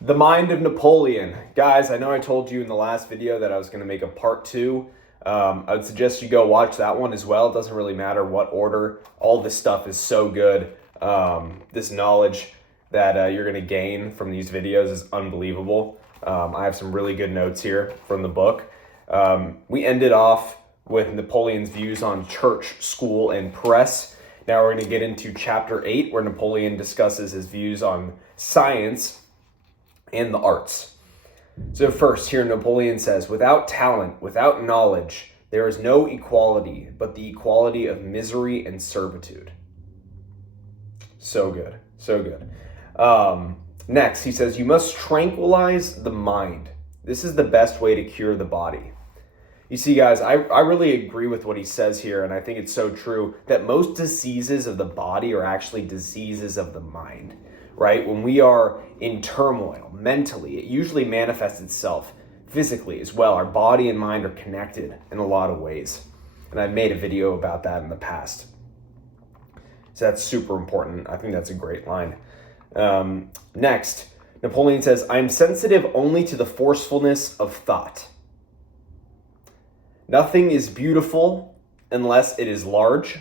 The Mind of Napoleon. Guys, I know I told you in the last video that I was going to make a part 2. I would suggest you go watch that one as well. It doesn't really matter what order. All this stuff is so good. This knowledge that you're going to gain from these videos is unbelievable. I have some really good notes here from the book. We ended off with Napoleon's views on church, school, and press. Now we're going to get into chapter 8, where Napoleon discusses his views on science and the arts. So first, here Napoleon says, without talent, without knowledge, there is no equality, but the equality of misery and servitude. So good, so good. Next, he says, you must tranquilize the mind. This is the best way to cure the body. You see, guys, I really agree with what he says here, and I think it's so true that most diseases of the body are actually diseases of the mind, right? When we are in turmoil mentally, it usually manifests itself physically as well. Our body and mind are connected in a lot of ways, and I've made a video about that in the past. So that's super important. I think that's a great line. Next, Napoleon says, I'm sensitive only to the forcefulness of thought. Nothing is beautiful unless it is large.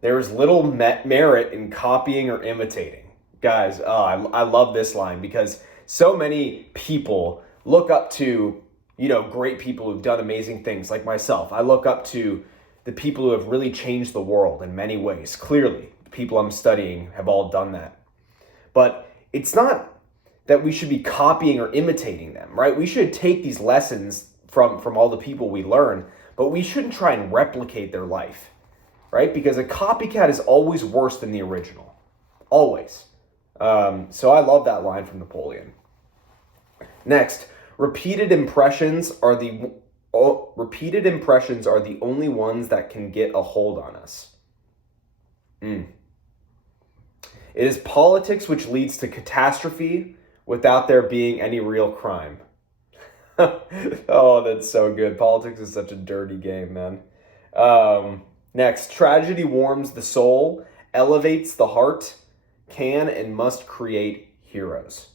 There is little merit in copying or imitating. Guys, I love this line because so many people look up to, great people who've done amazing things like myself. I look up to the people who have really changed the world in many ways. Clearly, the people I'm studying have all done that. But it's not that we should be copying or imitating them, right? We should take these lessons from all the people we learn, but we shouldn't try and replicate their life, right? Because a copycat is always worse than the original, always. So I love that line from Napoleon. Next, repeated impressions are the only ones that can get a hold on us. It is politics which leads to catastrophe without there being any real crime. Oh, that's so good. Politics is such a dirty game, man. Next, tragedy warms the soul, elevates the heart, can and must create heroes.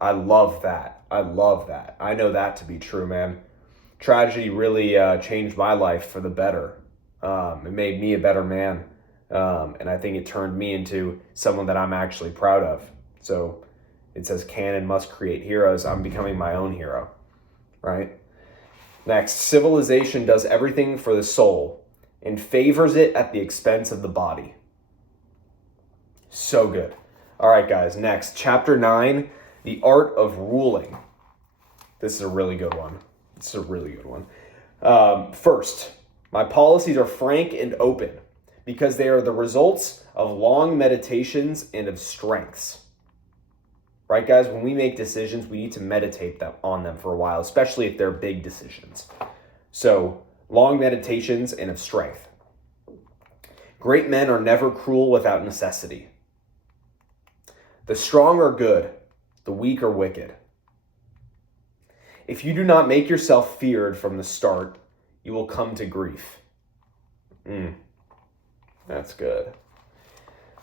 I love that. I love that. I know that to be true, man. Tragedy really changed my life for the better. It made me a better man. And I think it turned me into someone that I'm actually proud of. So it says can and must create heroes. I'm becoming my own hero, right? Next, civilization does everything for the soul and favors it at the expense of the body. So good. All right, guys, next, chapter 9, the art of ruling. This is a really good one. First, my policies are frank and open because they are the results of long meditations and of strengths. Right, guys? When we make decisions, we need to meditate on them for a while, especially if they're big decisions. So, long meditations and of strength. Great men are never cruel without necessity. The strong are good, the weak are wicked. If you do not make yourself feared from the start, you will come to grief. That's good.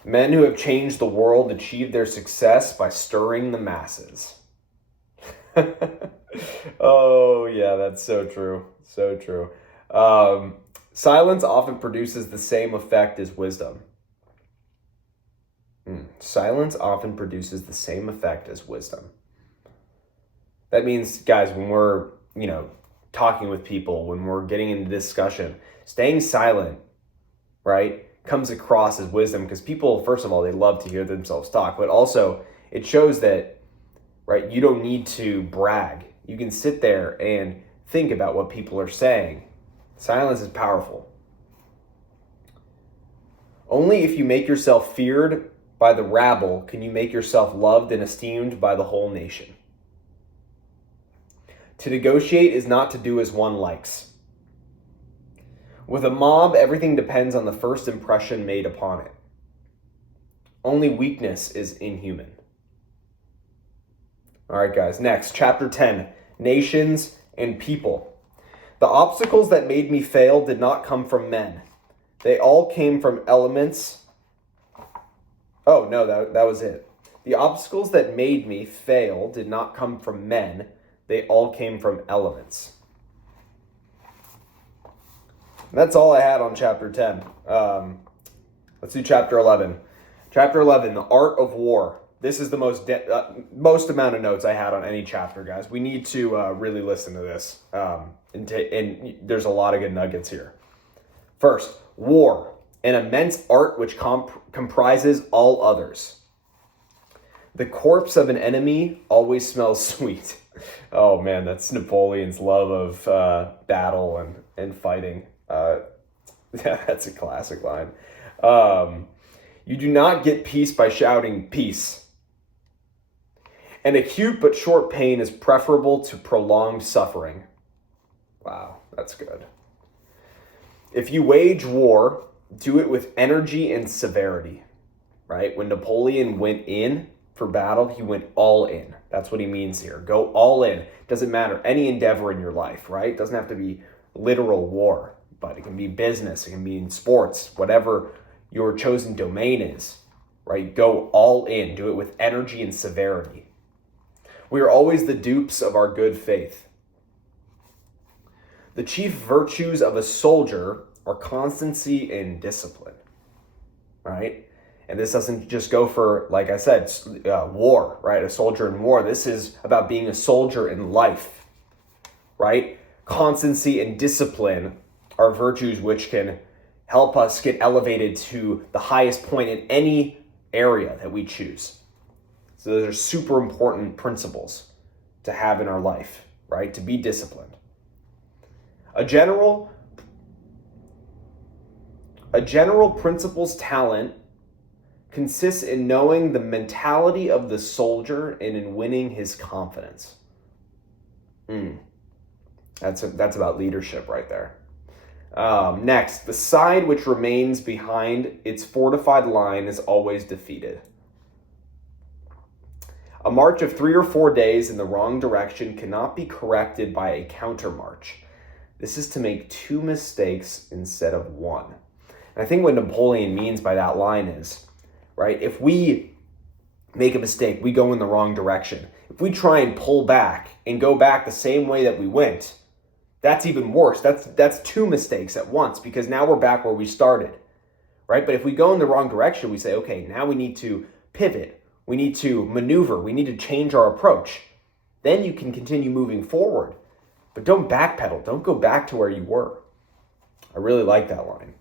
Men who have changed the world achieve their success by stirring the masses. Oh, yeah, that's so true. So true. Silence often produces the same effect as wisdom. Silence often produces the same effect as wisdom. That means, guys, when we're, talking with people, when we're getting into discussion, staying silent, right, comes across as wisdom because people, first of all, they love to hear themselves talk, but also it shows that, right, you don't need to brag. You can sit there and think about what people are saying. Silence is powerful. Only if you make yourself feared by the rabble can you make yourself loved and esteemed by the whole nation. To negotiate is not to do as one likes. With a mob, everything depends on the first impression made upon it. Only weakness is inhuman. All right, guys. Next, chapter 10, nations and people. The obstacles that made me fail did not come from men. They all came from elements. Oh, no, that was it. The obstacles that made me fail did not come from men. They all came from elements. And that's all I had on chapter 10. Let's do chapter 11. Chapter 11, the art of war. This is the most amount of notes I had on any chapter, guys. We need to really listen to this. And there's a lot of good nuggets here. First, war, an immense art which comprises all others. The corpse of an enemy always smells sweet. Oh man, that's Napoleon's love of battle and fighting. Yeah, that's a classic line. You do not get peace by shouting peace. An acute but short pain is preferable to prolonged suffering. Wow, that's good. If you wage war, do it with energy and severity, right? When Napoleon went in for battle, he went all in. That's what he means here. Go all in. Doesn't matter. Any endeavor in your life, right? Doesn't have to be literal war, but it can be business. It can be in sports, whatever your chosen domain is, right? Go all in. Do it with energy and severity. We are always the dupes of our good faith. The chief virtues of a soldier are constancy and discipline, right? And this doesn't just go for, like I said, war, right? A soldier in war. This is about being a soldier in life, right? Constancy and discipline are virtues which can help us get elevated to the highest point in any area that we choose. So those are super important principles to have in our life, right? To be disciplined. A general principle's talent consists in knowing the mentality of the soldier and in winning his confidence. That's about leadership right there. Next, the side which remains behind its fortified line is always defeated. A march of 3 or 4 days in the wrong direction cannot be corrected by a countermarch. This is to make 2 mistakes instead of 1. And I think what Napoleon means by that line is, right, if we make a mistake, we go in the wrong direction. If we try and pull back and go back the same way that we went, that's even worse. That's 2 mistakes at once, because now we're back where we started, right? But if we go in the wrong direction, we say, okay, now we need to pivot. We need to maneuver. We need to change our approach. Then you can continue moving forward. But don't backpedal. Don't go back to where you were. I really like that line.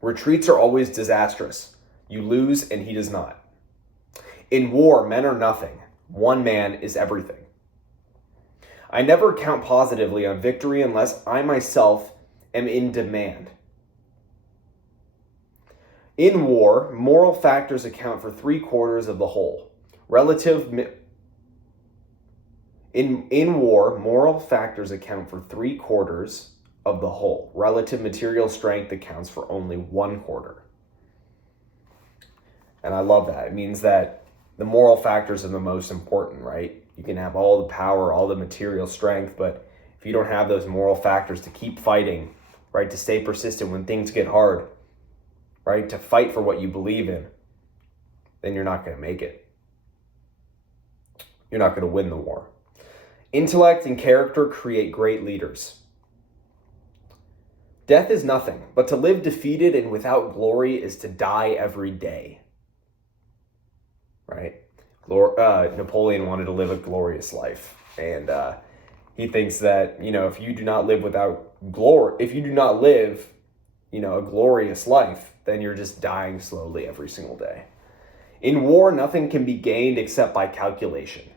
Retreats are always disastrous. You lose and he does not. In war, men are nothing. One man is everything. I never count positively on victory unless I myself am in demand. In war, moral factors account for 3/4 of the whole. In war, moral factors account for 3/4 of the whole. Relative material strength accounts for only 1/4. And I love that. It means that the moral factors are the most important, right? You can have all the power, all the material strength, but if you don't have those moral factors to keep fighting, right, to stay persistent when things get hard, right, to fight for what you believe in, then you're not going to make it. You're not going to win the war. Intellect and character create great leaders. Death is nothing, but to live defeated and without glory is to die every day. Right? Napoleon wanted to live a glorious life. And he thinks that, if you do not live without glory, if you do not live, a glorious life, then you're just dying slowly every single day. In war, nothing can be gained except by calculation.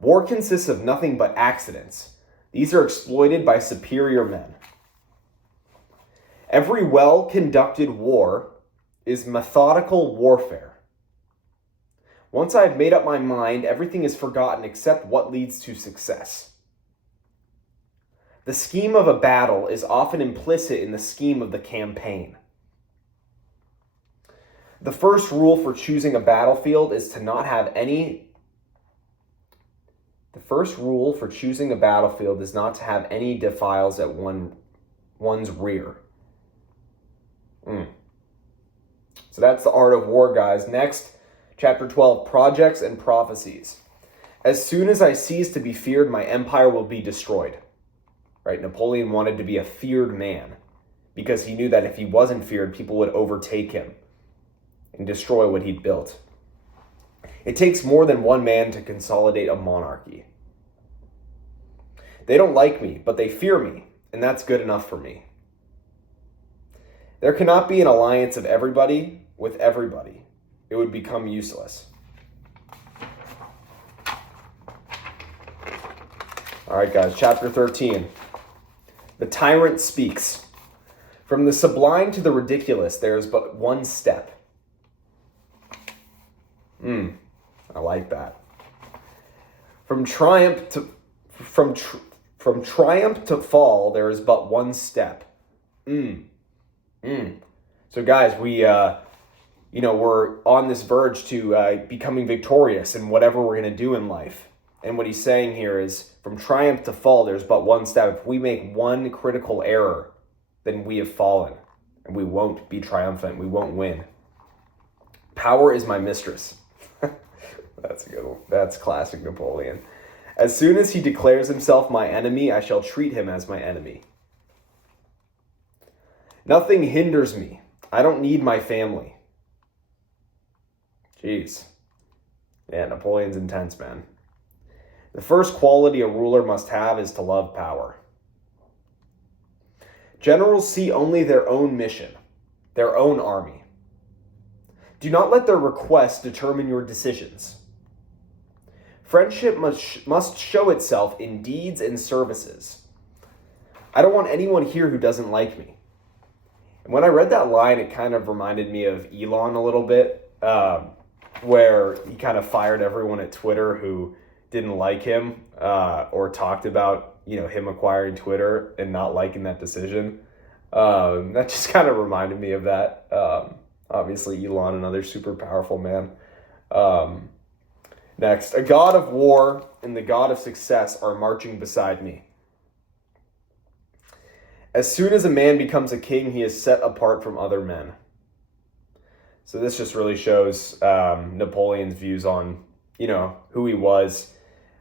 War consists of nothing but accidents. These are exploited by superior men. Every well-conducted war is methodical warfare. Once I've made up my mind, everything is forgotten except what leads to success. The scheme of a battle is often implicit in the scheme of the campaign. The first rule for choosing a battlefield is to not have any defiles at one's rear. So that's the art of war, guys. Next, Chapter 12, Projects and Prophecies. As soon as I cease to be feared, my empire will be destroyed. Right? Napoleon wanted to be a feared man because he knew that if he wasn't feared, people would overtake him and destroy what he'd built. It takes more than one man to consolidate a monarchy. They don't like me, but they fear me, and that's good enough for me. There cannot be an alliance of everybody with everybody. It would become useless. All right, guys, chapter 13. The tyrant speaks. From the sublime to the ridiculous, there is but one step. I like that. From triumph to fall, there is but one step. So, guys, we're on this verge to becoming victorious in whatever we're going to do in life. And what he's saying here is, from triumph to fall, there's but one step. If we make one critical error, then we have fallen, and we won't be triumphant. We won't win. Power is my mistress. That's a good one. That's classic Napoleon. As soon as he declares himself my enemy, I shall treat him as my enemy. Nothing hinders me. I don't need my family. Jeez. Yeah, Napoleon's intense, man. The first quality a ruler must have is to love power. Generals see only their own mission, their own army. Do not let their requests determine your decisions. Friendship must show itself in deeds and services. I don't want anyone here who doesn't like me. And when I read that line, it kind of reminded me of Elon a little bit, where he kind of fired everyone at Twitter who didn't like him or talked about, him acquiring Twitter and not liking that decision. That just kind of reminded me of that. Obviously, Elon, another super powerful man. Next, a god of war and the god of success are marching beside me. As soon as a man becomes a king, he is set apart from other men. So this just really shows Napoleon's views on, who he was,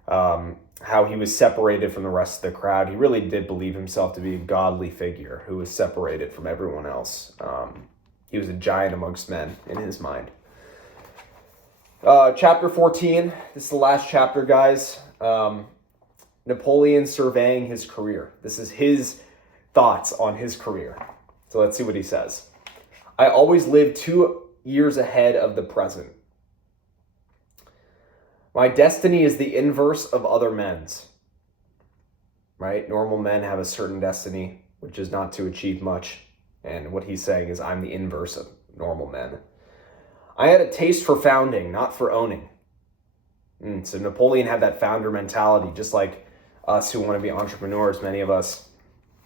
how he was separated from the rest of the crowd. He really did believe himself to be a godly figure who was separated from everyone else. He was a giant amongst men in his mind. Chapter 14, this is the last chapter, guys. Napoleon surveying his career. This is his thoughts on his career. So let's see what he says. I always live 2 years ahead of the present. My destiny is the inverse of other men's. Right? Normal men have a certain destiny, which is not to achieve much. And what he's saying is, I'm the inverse of normal men. I had a taste for founding, not for owning. So Napoleon had that founder mentality, just like us who want to be entrepreneurs, many of us.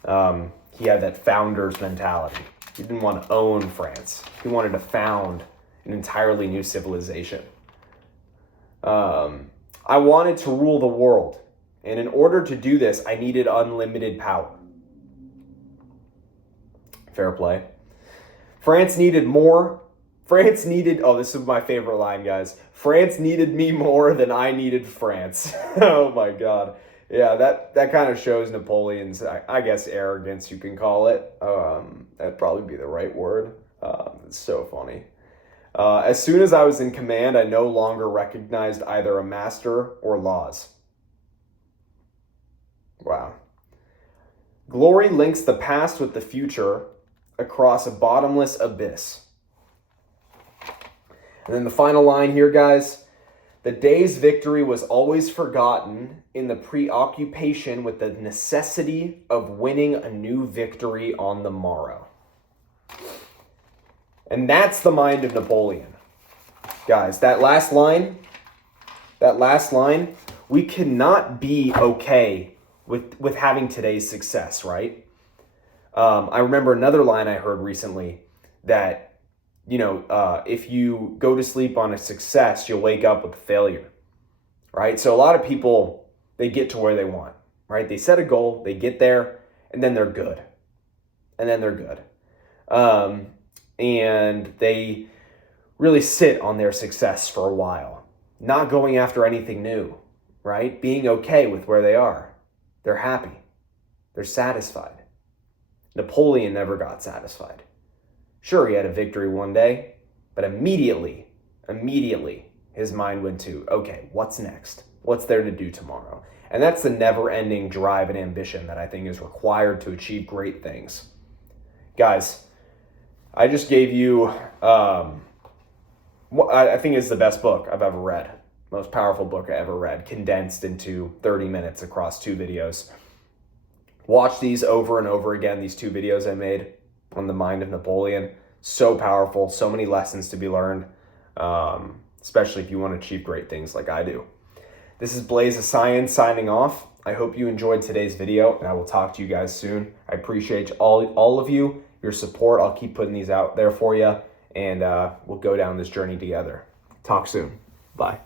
He had that founder's mentality. He didn't want to own France. He wanted to found an entirely new civilization. I wanted to rule the world. And in order to do this, I needed unlimited power. Fair play. France needed, oh, this is my favorite line, guys. France needed me more than I needed France. Oh my God. Yeah, that kind of shows Napoleon's, I guess, arrogance, you can call it. That'd probably be the right word. It's so funny. As soon as I was in command, I no longer recognized either a master or laws. Wow. Glory links the past with the future across a bottomless abyss. And then the final line here, guys. The day's victory was always forgotten in the preoccupation with the necessity of winning a new victory on the morrow. And that's the mind of Napoleon. Guys, that last line, we cannot be okay with having today's success, right? I remember another line I heard recently that, if you go to sleep on a success, you'll wake up with a failure, right? So a lot of people, they get to where they want, right? They set a goal, they get there, and then they're good. And they really sit on their success for a while, not going after anything new, right? Being okay with where they are. They're happy. They're satisfied. Napoleon never got satisfied. Sure, he had a victory one day, but immediately, his mind went to, okay, what's next? What's there to do tomorrow? And that's the never-ending drive and ambition that I think is required to achieve great things. Guys, I just gave you, what I think is the best book I've ever read. Most powerful book I ever read, condensed into 30 minutes across 2 videos. Watch these over and over again, these 2 videos I made on the Mind of Napoleon. So powerful, so many lessons to be learned, especially if you want to achieve great things like I do. This is Blaze of Science signing off. I hope you enjoyed today's video, and I will talk to you guys soon. I appreciate all of you, your support. I'll keep putting these out there for you, and we'll go down this journey together. Talk soon. Bye.